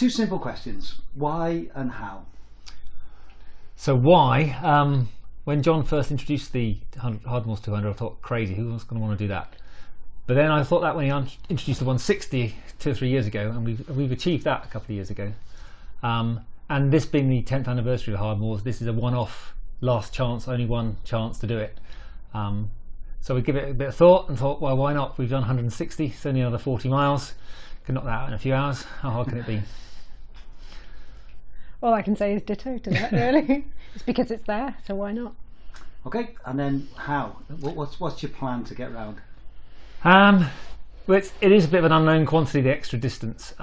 two simple questions: why and how? So why? When John first introduced the Hardmoors 200, I thought, crazy, who was going to want to do that? But then I thought that when he introduced the 160 2 or 3 years ago, and we've achieved that a couple of years ago. And this being the 10th anniversary of Hardmoors, this is a one-off, last chance, only one chance to do it. So we give it a bit of thought and thought, well, why not? We've done 160, it's only another 40 miles. Can knock that out in a few hours. How hard can it be? All I can say is ditto to that, really. It's because it's there, so why not? Okay, and then how? What's your plan to get round? Well, it is a bit of an unknown quantity, the extra distance.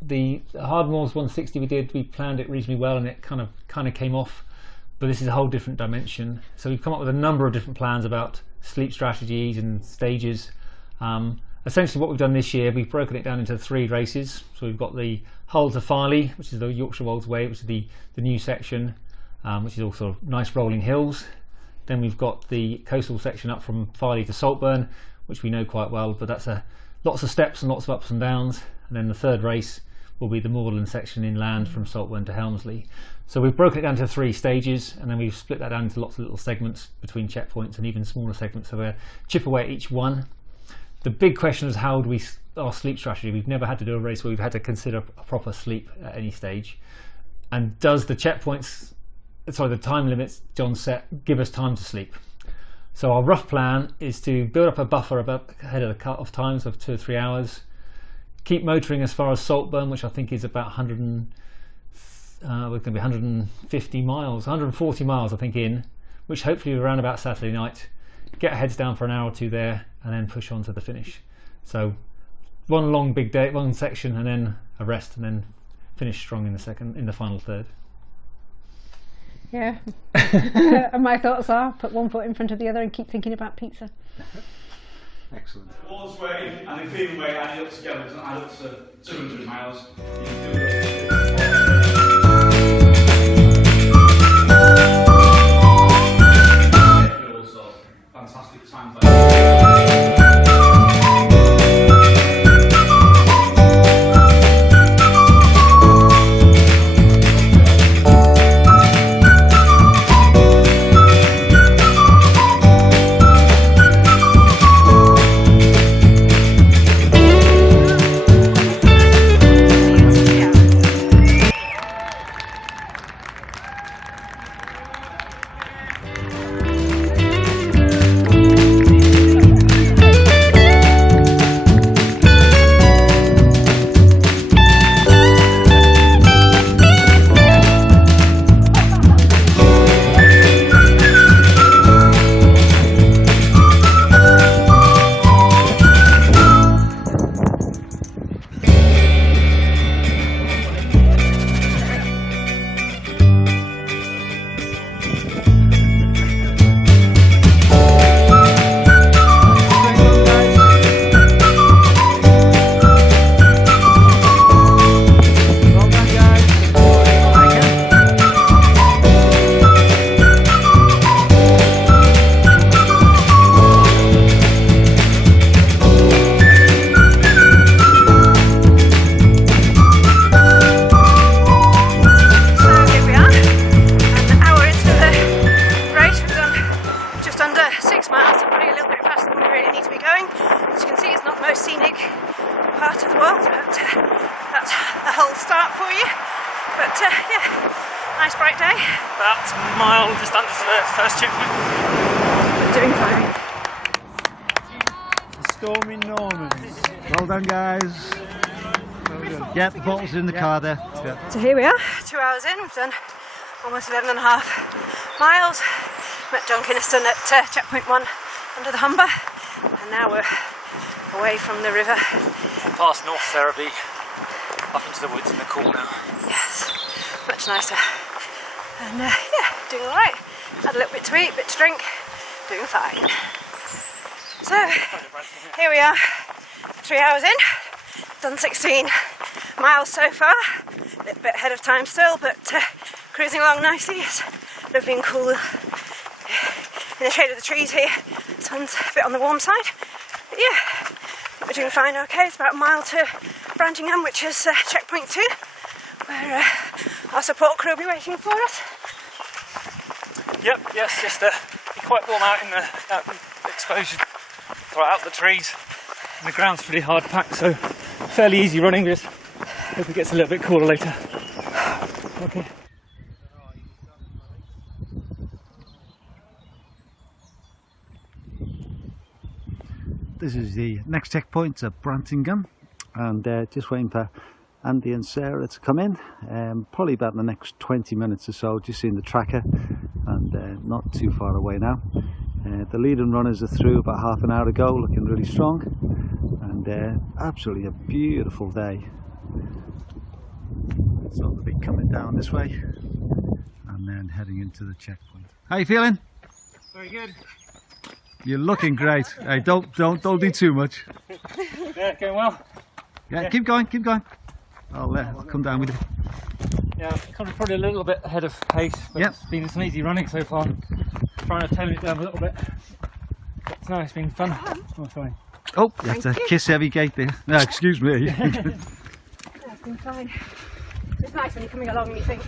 The Hardmoors 160 we planned it reasonably well, and it kind of came off. But this is a whole different dimension. So we've come up with a number of different plans about sleep strategies and stages. Essentially what we've done this year, we've broken it down into 3 races. So we've got the Hull to Farley, which is the Yorkshire Wolds Way, which is the new section, which is all sort of nice rolling hills. Then we've got the coastal section up from Farley to Saltburn, which we know quite well, but that's lots of steps and lots of ups and downs. And then the 3rd race will be the moorland section inland from Saltburn to Helmsley. So we've broken it down to 3 stages, and then we've split that down into lots of little segments between checkpoints and even smaller segments, so we'll chip away at each one. The big question is, how do our sleep strategy? We've never had to do a race where we've had to consider a proper sleep at any stage. And does the the time limits John set give us time to sleep? So our rough plan is to build up a buffer ahead of the cut-off times of 2 or 3 hours, keep motoring as far as Saltburn, which I think is about 150 miles, 140 miles I think in, which hopefully around about Saturday night, get our heads down for an hour or 2 there, and then push on to the finish. So one long big day, one section, and then a rest, and then finish strong in the final third. Yeah. And my thoughts are, put one foot in front of the other and keep thinking about pizza. Excellent. Wolds Way and the Cleveland Way added up together to add up to 200 miles. Also, fantastic times like part of the world, but that's a whole start for you. But yeah, nice bright day. About a mile just under the first checkpoint. But doing fine. The stormy Normans. Well done, guys. Well done. Yeah, the bottle's in the car there. Yeah. So here we are, 2 hours in, we've done almost 11 and a half miles. Met John Kynaston at checkpoint 1 under the Humber, and now we're away from the river. Past North Ferriby, up into the woods in the cool now. Yes, much nicer. And yeah, doing alright. Had a little bit to eat, bit to drink, doing fine. So, here we are, 3 hours in, done 16 miles so far. A little bit ahead of time still, but cruising along nicely. It's lovely and cool in the shade of the trees here. Sun's a bit on the warm side. But yeah, we're doing fine, okay. It's about a mile to Brantingham, which is checkpoint 2. where our support crew will be waiting for us. Yep, yes, just be quite warm out in the exposure, out the trees. And the ground's pretty hard packed, so fairly easy running. Just hope it gets a little bit cooler later. Okay. This is the next checkpoint at Brantingham, and just waiting for Andy and Sarah to come in. Probably about in the next 20 minutes or so. Just seeing the tracker, and not too far away now. The leading runners are through about half an hour ago, looking really strong, and absolutely a beautiful day. So they'll be coming down this way and then heading into the checkpoint. How you feeling? Very good. You're looking great. Hey, don't do too much. Yeah, going well. Yeah, Yeah. keep going. I'll come down with you. Yeah, I've come probably a little bit ahead of pace, but Yep. it's been some easy running so far. Trying to tone it down a little bit. But no, it's been fun. Oh, sorry. Oh, you have to kiss heavy gate there. No, excuse me. Yeah, it's been fine. It's nice when you're coming along and you think,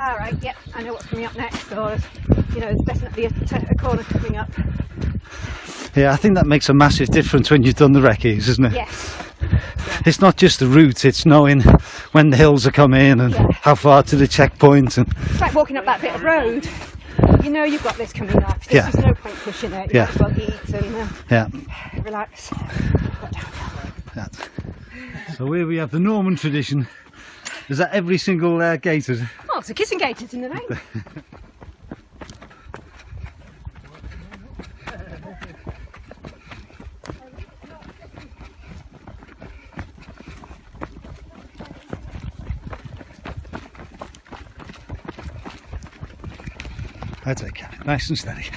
all right, yep, I know what's coming up next, or you know, there's definitely a corner coming up. Yeah, I think that makes a massive difference when you've done the recce's, isn't it? Yes. It's not just the route, it's knowing when the hills are coming and how far to the checkpoint. And It's like walking up that bit of road. You know you've got this coming up. Yeah. There's no point pushing it. You Yeah. might as well eat and yeah. relax. Yeah. So here we have the Norman tradition. Is that every single gate? Is it? Oh, it's a kissing gate, it's in the name. That's okay. Nice and steady.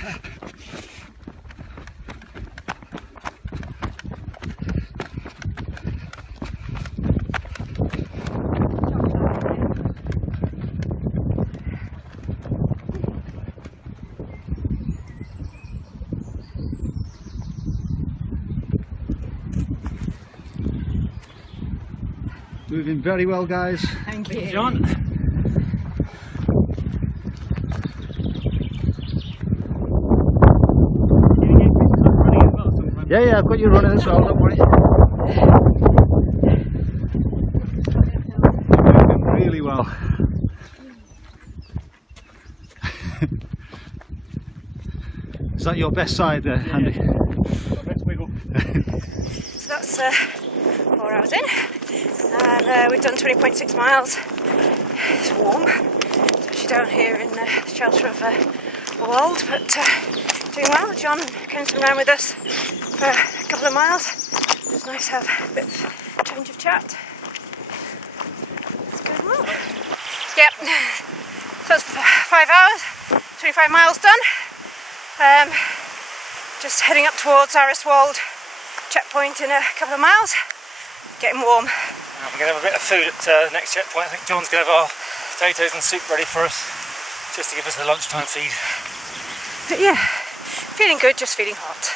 Moving very well, guys. Thank you. John. Yeah, I've got you running as well, don't worry. Moving really well. Is that your best side there, Andy? Best wiggle. So that's 4 hours in, and we've done 20.6 miles. It's warm, especially down here in the shelter of the world, but doing well. John came around with us for a couple of miles. It's nice to have a bit of change of chat. It's going well. Yep, so it's 5 hours, 25 miles done. Just heading up towards Ariswold checkpoint in a couple of miles. Getting warm. We're going to have a bit of food at the next checkpoint. I think John's going to have our potatoes and soup ready for us, just to give us a lunchtime feed. But yeah, feeling good, just feeling hot.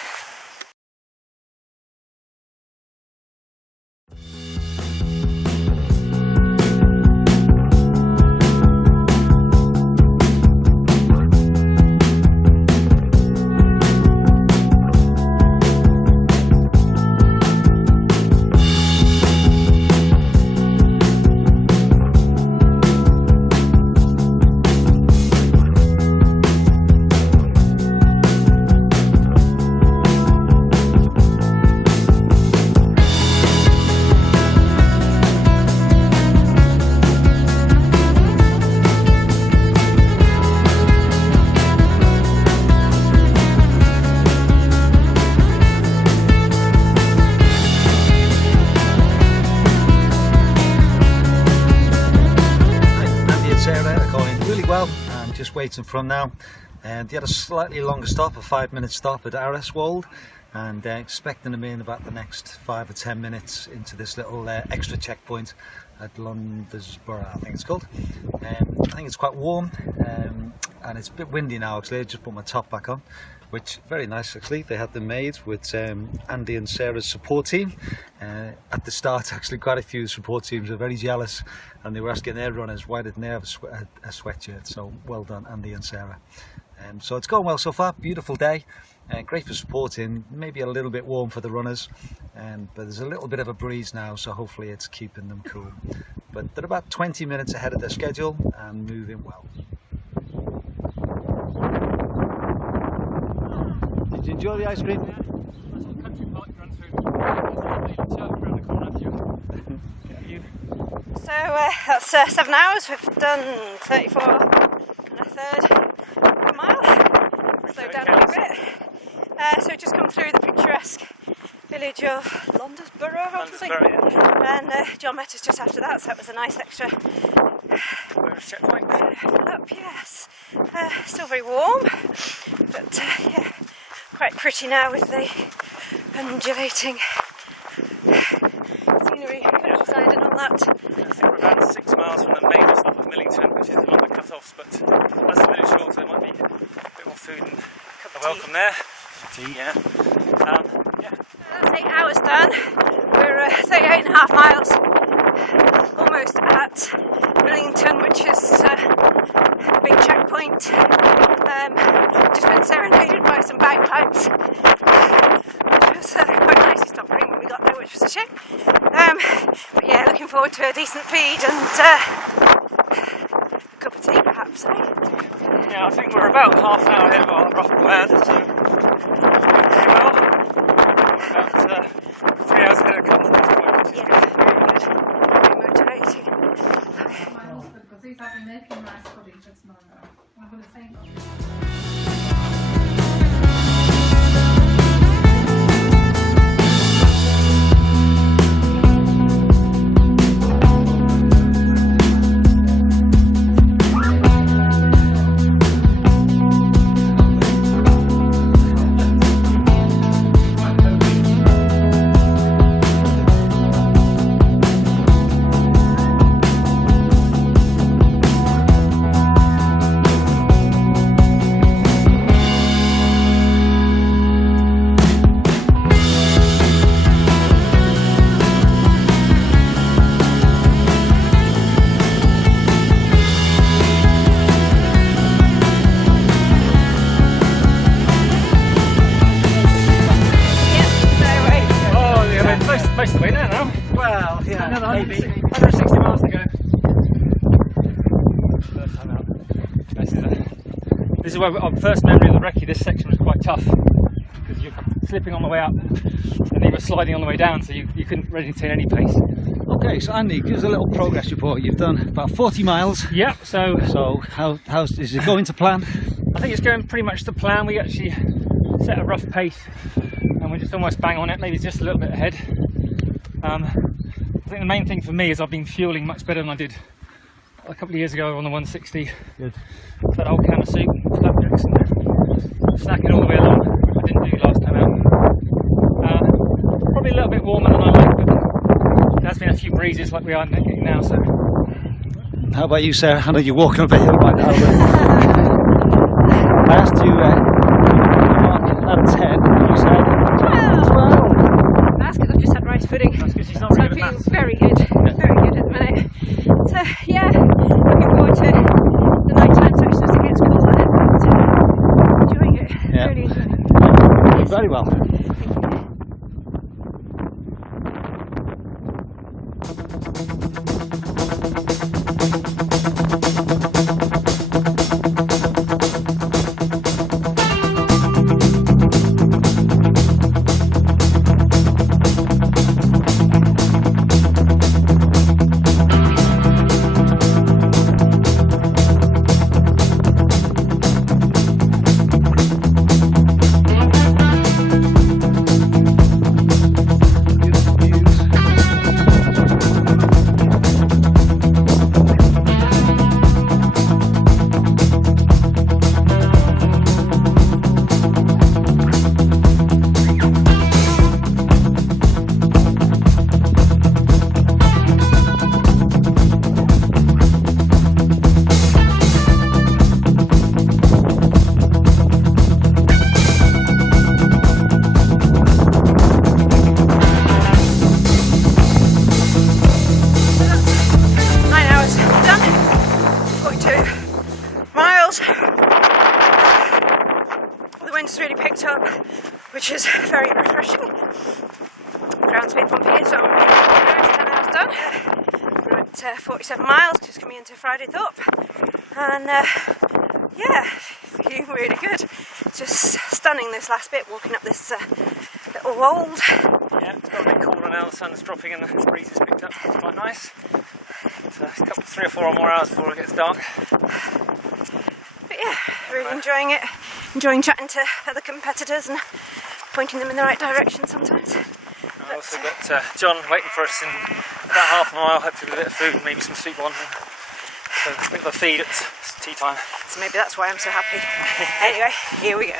Just waiting for them now, and they had a slightly longer stop, a 5-minute stop at Ariswold, and expecting them in about the next 5 or 10 minutes into this little extra checkpoint at Londesborough, I think it's called. I think it's quite warm. and it's a bit windy now actually. I just put my top back on, which very nice actually. They had them made with Andy and Sarah's support team. At the start actually quite a few support teams were very jealous and they were asking their runners why didn't they have a sweatshirt. So well done Andy and Sarah. So it's gone well so far, beautiful day, great for supporting, maybe a little bit warm for the runners, but there's a little bit of a breeze now, so hopefully it's keeping them cool. But they're about 20 minutes ahead of their schedule and moving well. Did you enjoy the ice cream? So that's 7 hours. We've done 34 and a third mile. Slowed down a little bit. So we've just come through the picturesque village of Londesborough, obviously. And John met us just after that, so that was a nice extra checkpoint. up, yes. Still very warm, but yeah, quite pretty now with the undulating scenery outside and all that. I think we're about 6 miles from the main stop of Millington, which is one of the cut-offs, but as the village shores there might be a bit more food and a welcome there. Tea, yeah. That's 8 hours done. We're 38.5 miles, almost at Millington, which is a big checkpoint. Just been serenaded by some bagpipes, which was quite nice. It stopped raining when we got there, which was a shame. But yeah, looking forward to a decent feed and a cup of tea, perhaps. Yeah, I think we're about half an hour ahead of our rough plan, so pretty well. We're about 3 hours ahead of cut at this point, which is Yeah, very motivating. Because these have been making rice pudding just now. I'm going to think of it. most of the way there now. Well, yeah, another maybe. 160 miles to go. First time out. This is where our first memory of the recce. This section was quite tough because you're slipping on the way up and you were sliding on the way down, so you couldn't really maintain any pace. Okay, so Andy, give us a little progress report. You've done about 40 miles. Yeah, so how's is it going to plan? I think it's going pretty much to plan. We actually set a rough pace and we're just almost bang on it, maybe just a little bit ahead. I think the main thing for me is I've been fueling much better than I did a couple of years ago on the 160. Good. That whole can of soup, flat bricks, and snack it all the way along, which I didn't do last time out. Probably a little bit warmer than I like, but there's been a few breezes like we are getting now. So. How about you, Sarah? I know you're walking up a hill right now. I asked you at 10, you said 12. That's because I've just had rice pudding. That's because she's not So I'm really good at feeling maths. very good at the minute. So yeah, looking forward to the nighttime section as it gets cooler. But, enjoying it, Yeah. really enjoying it. Very well. picked up, which is very refreshing. Ground speed pump here, so it's 10 hours done. We're at 47 miles, just coming into Friday Thorpe, and yeah, feeling really good. Just stunning this last bit, walking up this little wold. Yeah, it's got a bit cooler now, the sun's dropping and the breeze has picked up, it's quite nice. So it's a couple, 3 or 4 more hours before it gets dark. But yeah, really enjoying it, enjoying chatting to other competitors and pointing them in the right direction sometimes. I've also got John waiting for us in about half a mile, hopefully with a bit of food and maybe some sleep on. So a bit of a feed at tea time. So maybe that's why I'm so happy. Anyway, here we go.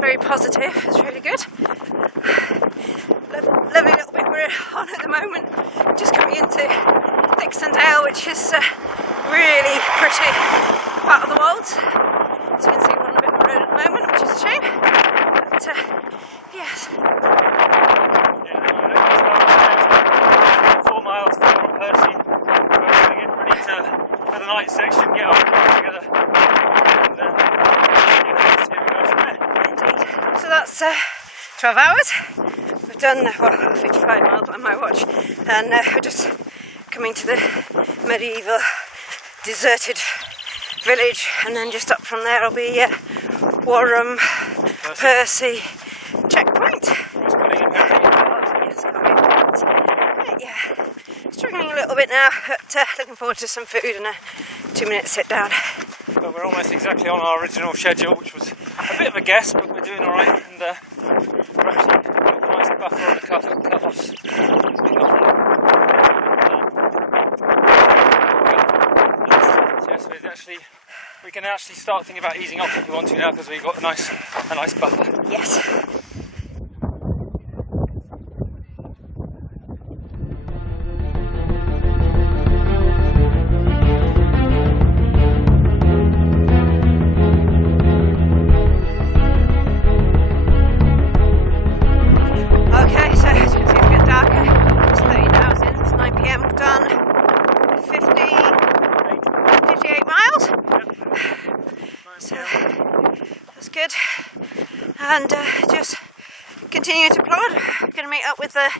Very positive, it's really good. Lovely little bit we're on at the moment, just coming into Dixondale, which is really pretty part of the Wolds. So you can see we're on a bit of a road at the moment, which is a shame. But yes. Yeah, 4 miles from Percy. We're going to get ready for the night section, get our car together. So that's 12 hours. We've done 55 miles on my watch, and we're just coming to the medieval deserted village, and then just up from there will be Warham, Percy checkpoint. Yeah, struggling a little bit now, but looking forward to some food and a 2-minute sit down. Well, we're almost exactly on our original schedule, which was a bit of a guess, but we're doing alright, and we're actually got a nice buffer on the cut-offs. So yes, we can actually start thinking about easing off if we want to now, because we've got a nice buffer. Yes. Good, and just continue to plod. Going to meet up with the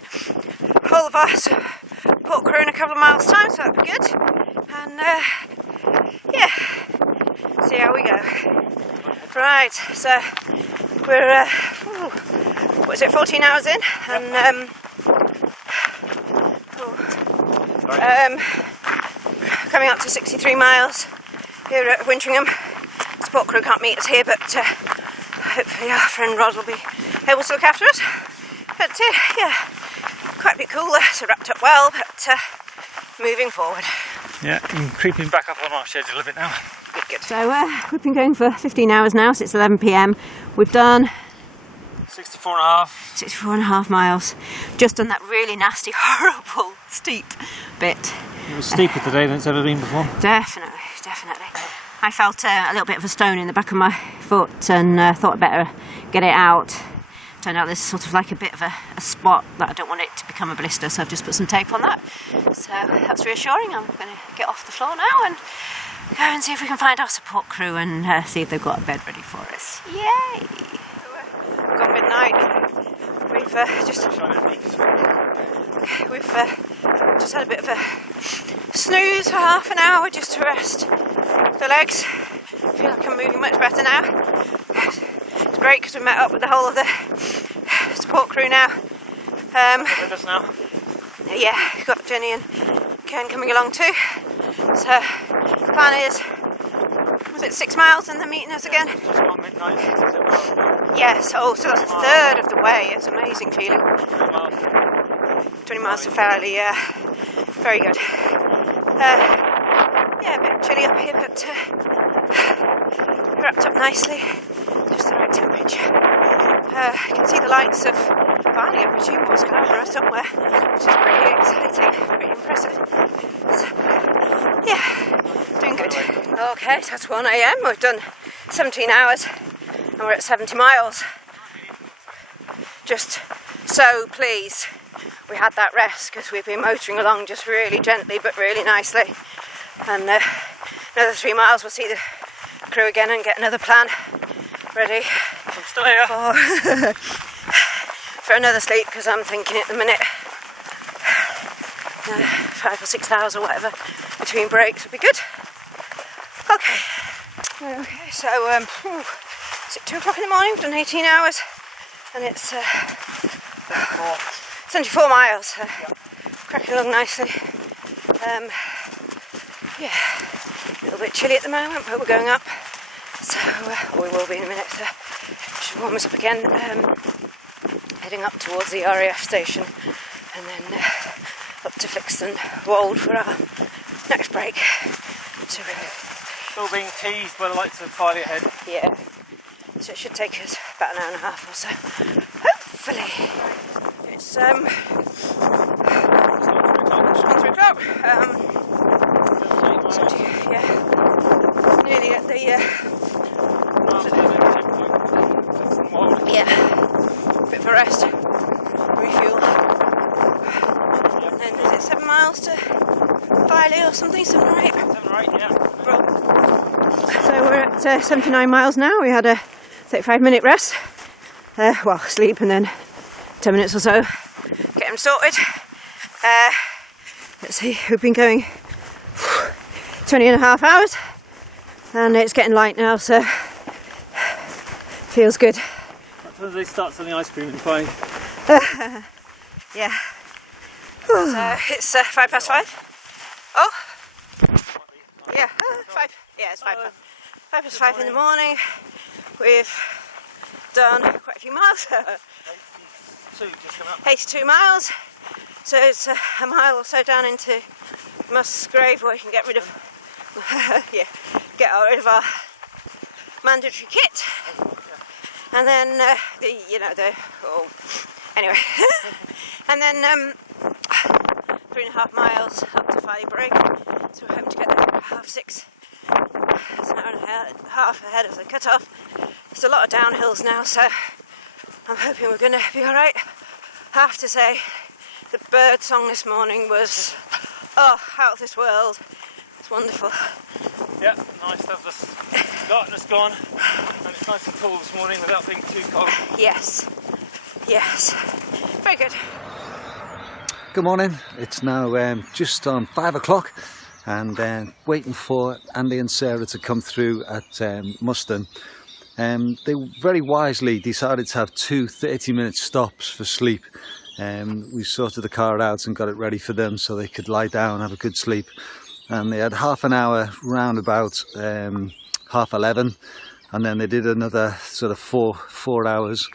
whole of our support crew in a couple of miles' time, so that'll be good. And yeah, see how we go. Right, so we're was it, 14 hours in, and coming up to 63 miles here at Wintringham. Support crew can't meet us here, but hopefully our friend Rod will be able to look after us. But yeah, quite a bit cooler, so wrapped up well, but moving forward. Yeah, I'm creeping back up on our schedule a bit now. Good. So we've been going for 15 hours now, so it's 11 p.m. We've done 64.5 miles. Just done that really nasty, horrible, steep bit. It was steeper today than it's ever been before. Definitely. I felt a little bit of a stone in the back of my foot and thought I'd better get it out. Turned out there's sort of like a bit of a spot that I don't want it to become a blister, so I've just put some tape on that. So that's reassuring. I'm going to get off the floor now and go and see if we can find our support crew and see if they've got a bed ready for us. Yay! Got midnight. We've just had a bit of a snooze for half an hour just to rest the legs. I feel like I'm moving much better now. It's great because we met up with the whole of the support crew now. With us now? Yeah, we've got Jenny and Ken coming along too. So the plan is, was it 6 miles and they're meeting us again? Just on midnight, 6 miles. Yes, so that's a third of the way. It's an amazing feeling. 20 miles to Farley, yeah. Very good. Yeah, a bit chilly up here, but wrapped up nicely. Just the right temperature. You can see the lights of Farley, I presume, was Canberra somewhere, which is pretty exciting, pretty impressive. So, yeah, doing good. Okay, so that's 1 a.m. We've done 17 hours and we're at 70 miles. Just so pleased we had that rest because we've been motoring along just really gently but really nicely. And another 3 miles we'll see the crew again and get another plan ready. I'm still here. For another sleep, because I'm thinking at the minute 5 or 6 hours or whatever between breaks would be good. Okay, so it's at 2 o'clock in the morning. We've done 18 hours and it's 74 miles, cracking along nicely. Yeah, a little bit chilly at the moment, but we're going up, so we will be in a minute, so should warm us up again. Heading up towards the RAF station and then up to Flixton Wold for our next break. So Still being teased by the lights of Farley ahead. yeah, so it should take us about an hour and a half or so. Hopefully. It's 3 o'clock. Yeah, nearly at the bit of a rest, refuel, and then is it 7 miles to Filey or something? 7 or 8? 7 or 8, yeah. So we're at 79 miles now. We had a 35-minute rest, well, sleep, and then 10 minutes or so get them sorted. Let's see, we've been going 20 and a half hours and it's getting light now, so feels good. As they start selling ice cream in 5. Yeah. So it's 5:05. Oh, yeah, 5. Yeah, it's 5. 5:05 in the morning. We've done quite a few miles. 82 miles. So it's a mile or so down into Musgrave where we can get rid of, rid of our mandatory kit. And then anyway, and then 3.5 miles up to Filey Brig, so we're hoping to get there about 6:30. It's an hour and a half ahead of the cut-off. There's a lot of downhills now, so I'm hoping we're going to be alright. I have to say, the bird song this morning was, out of this world. It's wonderful. Yeah, nice to have the darkness gone, and it's nice and cool this morning without being too cold. Yes, very good. Good morning, it's now just on 5 o'clock and waiting for Andy and Sarah to come through at Muston. They very wisely decided to have 2 30-minute stops for sleep. We sorted the car out and got it ready for them so they could lie down, have a good sleep. And they had half an hour round about 11:30, and then they did another sort of four hours,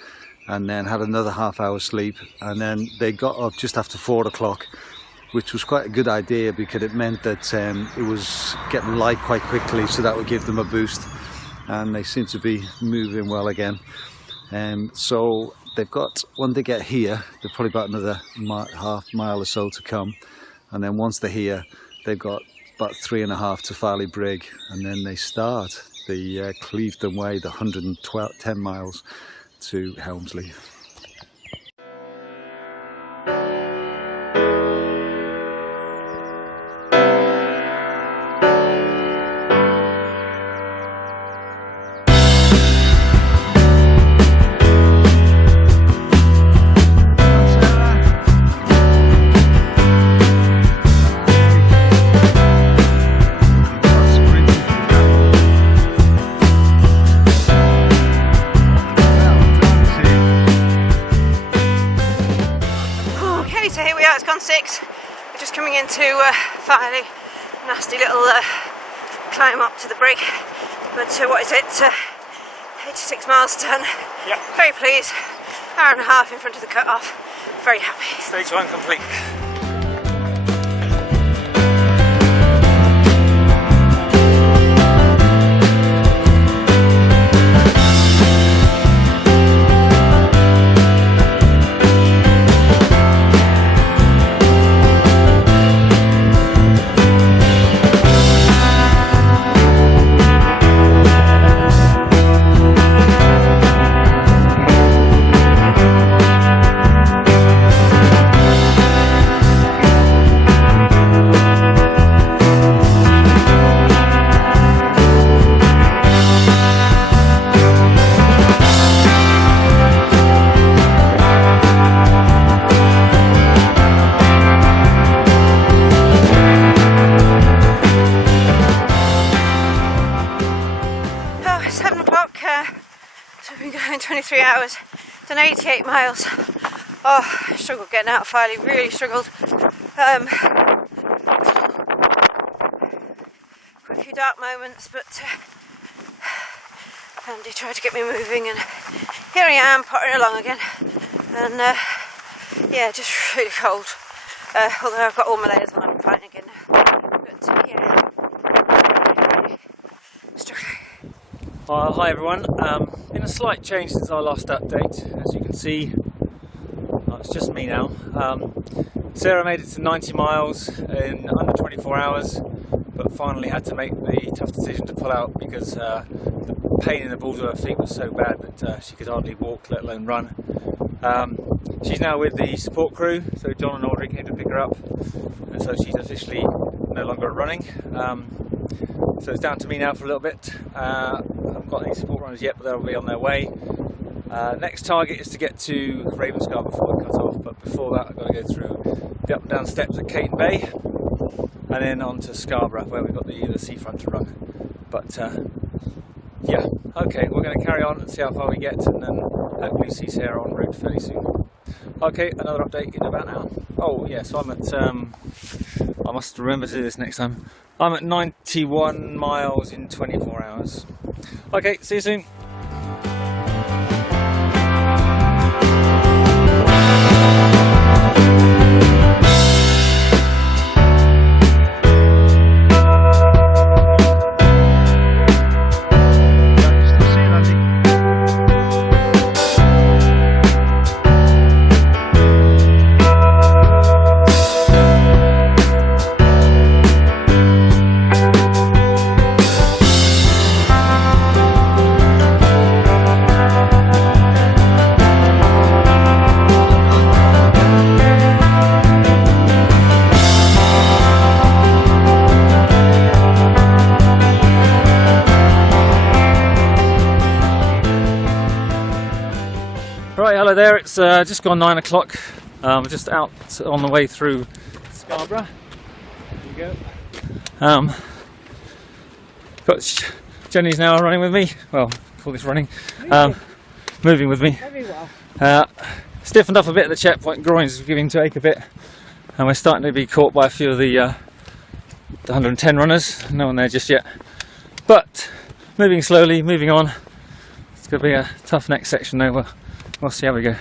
and then had another half-hour sleep, and then they got up just after 4 o'clock, which was quite a good idea because it meant that it was getting light quite quickly, so that would give them a boost, and they seem to be moving well again. So they've got, when they get here, they're probably about another half mile or so to come, and then once they're here, they've got about 3.5 to Farley Brig, and then they start the Clevedon Way, the 110 miles to Helmsley. It's gone 6. We're just coming into Farley. Nasty little climb up to the brig. But what is it? 86 miles done. Yep. Very pleased. Hour and a half in front of the cut-off. Very happy. Stage 1 complete. So we've been going 23 hours, done 88 miles. Oh, I struggled getting out of Farley, really struggled. Quite a few dark moments, but Andy tried to get me moving, and here I am, pottering along again. And yeah, just really cold. Although I've got all my layers on, I'm fine again now. But yeah, struggling. Hi everyone, been a slight change since our last update. As you can see, it's just me now. Sarah made it to 90 miles in under 24 hours, but finally had to make the tough decision to pull out because the pain in the balls of her feet was so bad that she could hardly walk, let alone run. She's now with the support crew, so John and Audrey came to pick her up, and so she's officially no longer running. So it's down to me now for a little bit. I haven't got any support runners yet, but they'll be on their way. Next target is to get to Ravenscar before the cut off, but before that I've got to go through the up and down steps at Caton Bay, and then on to Scarborough where we've got the seafront to run. But yeah, okay, we're going to carry on and see how far we get, and then hopefully see Sarah en route fairly soon. Okay, another update in about an hour. Oh yeah, so I'm at, I must remember to do this next time. I'm at 91 miles in 24 hours. Okay, see you soon. Right, hello there, it's just gone 9 o'clock. We're just out on the way through Scarborough. There you go. Got Jenny's now running with me. Well, call this running, moving with me. Very well. Stiffened up a bit at the checkpoint, groins beginning to ache a bit, and we're starting to be caught by a few of the 110 runners. No one there just yet, but moving slowly, moving on. It's going to be a tough next section though. We'll see how we go.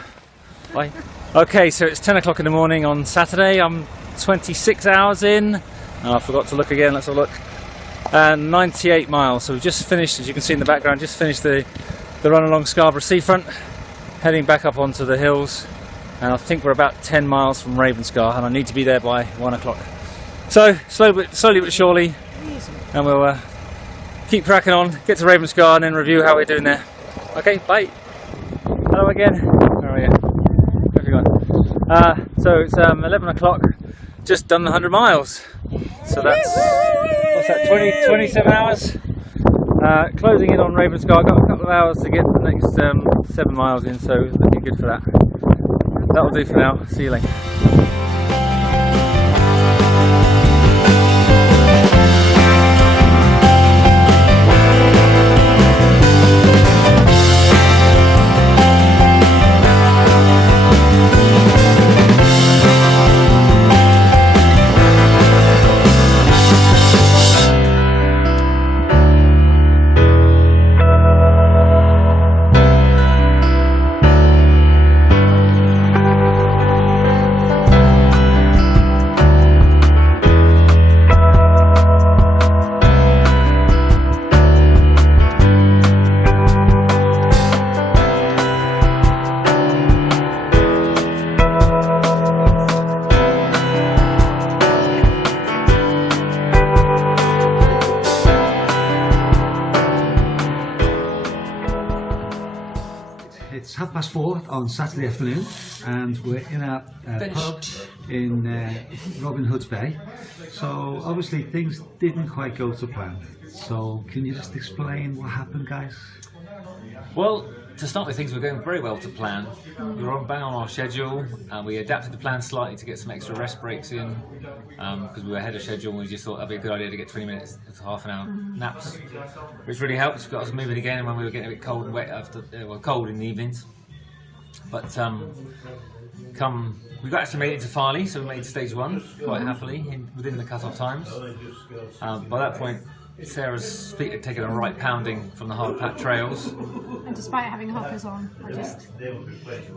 Bye. Okay, so it's 10 o'clock in the morning on Saturday. I'm 26 hours in, and I forgot to look again. Let's have a look. 98 miles. So we've just finished, as you can see in the background, just finished the run along Scarborough seafront, heading back up onto the hills, and I think we're about 10 miles from Ravenscar, and I need to be there by 1 o'clock. So slowly but surely, and we'll keep cracking on, get to Ravenscar, and then review how we're doing there. Okay, bye. Hello again. Where are you? Where have you gone? So it's 11 o'clock. Just done the 100 miles. So that's, what's that, 27 hours? Closing in on Ravenscar. Got a couple of hours to get the next 7 miles in, so looking good for that. That'll do for now. See you later. It's 4:30 on Saturday afternoon, and we're in our pub in Robin Hood's Bay. So obviously things didn't quite go to plan. So can you just explain what happened, guys? Well, to start with, things were going very well to plan. We were bang on our schedule, and we adapted the plan slightly to get some extra rest breaks in, because we were ahead of schedule, and we just thought that'd be a good idea to get 20 minutes to half an hour naps, which really helped. Got us moving again when we were getting a bit cold and wet after, cold in the evenings. But we actually made it to Farley, so we made it to stage 1 quite happily within the cut-off times. By that point, Sarah's feet had taken a right pounding from the hard-packed trails. And despite having hoppers on, I just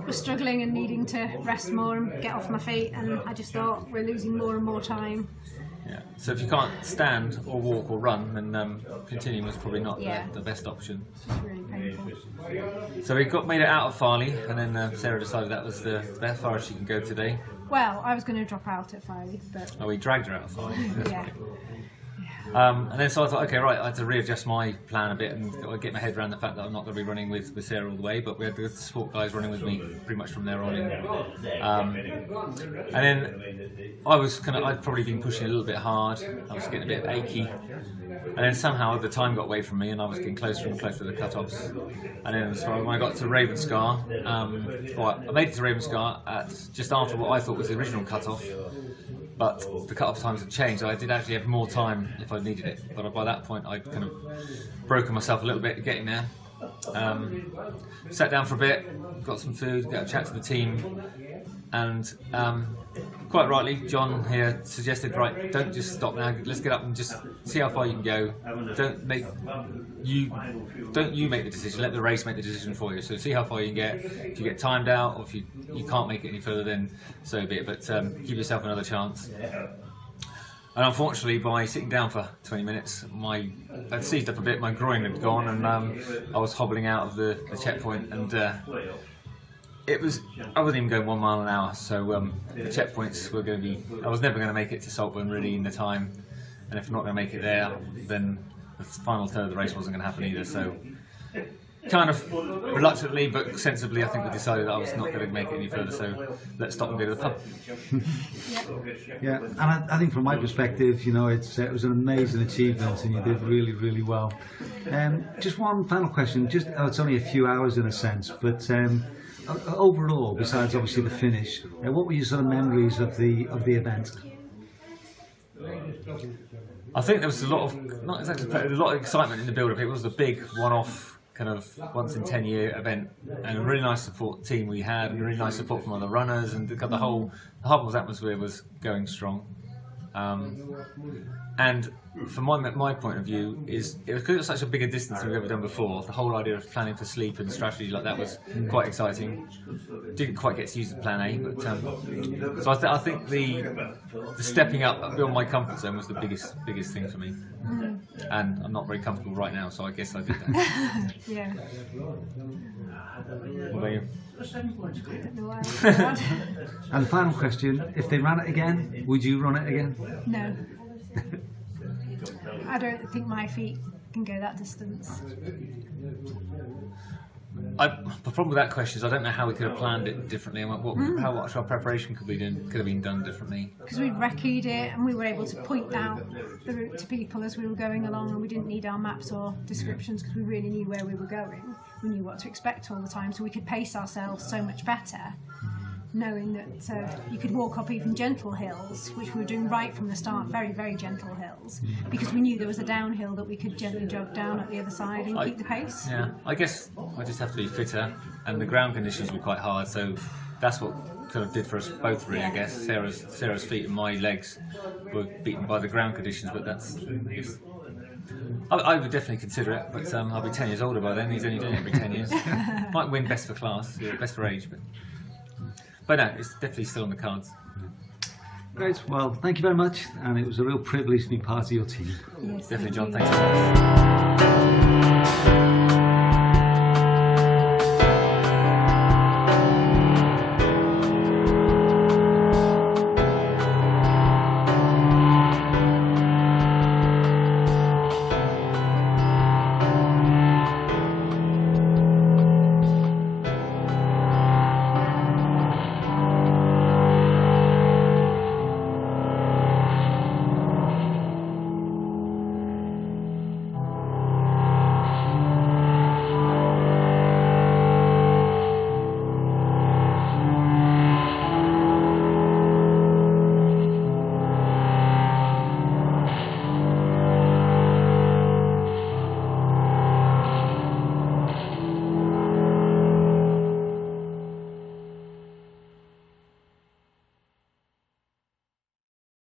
was struggling and needing to rest more and get off my feet, and I just thought we're losing more and more time. Yeah. So if you can't stand or walk or run, then continuing was probably not the best option. It's really painful. So we made it out of Farley, and then Sarah decided that was the best far as she can go today. Well, I was going to drop out at Farley, but Oh, we dragged her out of Farley. yeah. And then so I thought, okay, right, I had to readjust my plan a bit and get my head around the fact that I'm not going to be running with Sarah all the way, but we had the support guys running with me pretty much from there on in. And then I'd probably been pushing a little bit hard, I was getting a bit achy, and then somehow the time got away from me and I was getting closer and closer to the cut-offs. And then so when I got to Ravenscar, I made it to Ravenscar at just after what I thought was the original cut-off. But the cut-off times had changed. I did actually have more time if I needed it. But by that point, I'd kind of broken myself a little bit getting there. Sat down for a bit, got some food, got a chat to the team, and quite rightly, John here suggested, right, don't just stop now. Let's get up and just see how far you can go. Don't you make the decision. Let the race make the decision for you. So see how far you can get. If you get timed out, or if you can't make it any further, then so be it. But give yourself another chance. And unfortunately, by sitting down for 20 minutes, I'd seized up a bit. My groin had gone, and I was hobbling out of the checkpoint, and I wasn't even going 1 mile an hour. So the checkpoints were going to be. I was never going to make it to Saltburn really in the time, and if I'm not going to make it there, then the final third of the race wasn't going to happen either. So kind of reluctantly but sensibly, I think we decided that I was not going to make it any further, so let's stop and go to the pub. Yeah, and I think from my perspective, it was an amazing achievement, and you did really, really well. Just one final question. It's only a few hours in a sense, but overall, besides obviously the finish, what were your sort of memories of the event? I think there was a lot of excitement in the build-up. It was the big one-off kind of once in 10-year event, and a really nice support team we had, and really nice support from other runners, and the Hardmoors atmosphere was going strong. And from my point of view, is because it was such a bigger distance than we've ever done before, the whole idea of planning for sleep and strategy like that was quite exciting. Didn't quite get to use the plan A, but so I think the stepping up beyond my comfort zone was the biggest thing for me. And I'm not very comfortable right now, so I guess I did that. Yeah. What about you? And final question, if they ran it again, would you run it again? No. I don't think my feet can go that distance. The problem with that question is I don't know how we could have planned it differently, and how much our preparation could have been done differently. Because we recce'd it and we were able to point out the route to people as we were going along, and we didn't need our maps or descriptions because we really knew where we were going. We knew what to expect all the time, so we could pace ourselves so much better, knowing that you could walk up even gentle hills, which we were doing right from the start, very, very gentle hills, because we knew there was a downhill that we could gently jog down at the other side and keep the pace. Yeah, I guess I just have to be fitter, and the ground conditions were quite hard, so that's what kind of did for us both, really. I guess Sarah's feet and my legs were beaten by the ground conditions, but that's just, I would definitely consider it, but I'll be 10 years older by then. He's only doing it every 10 years. Might win best for class, best for age, but no, it's definitely still on the cards. Great, well, thank you very much, and it was a real privilege to be part of your team. Yes, Definitely, thank John, you. thanks so much.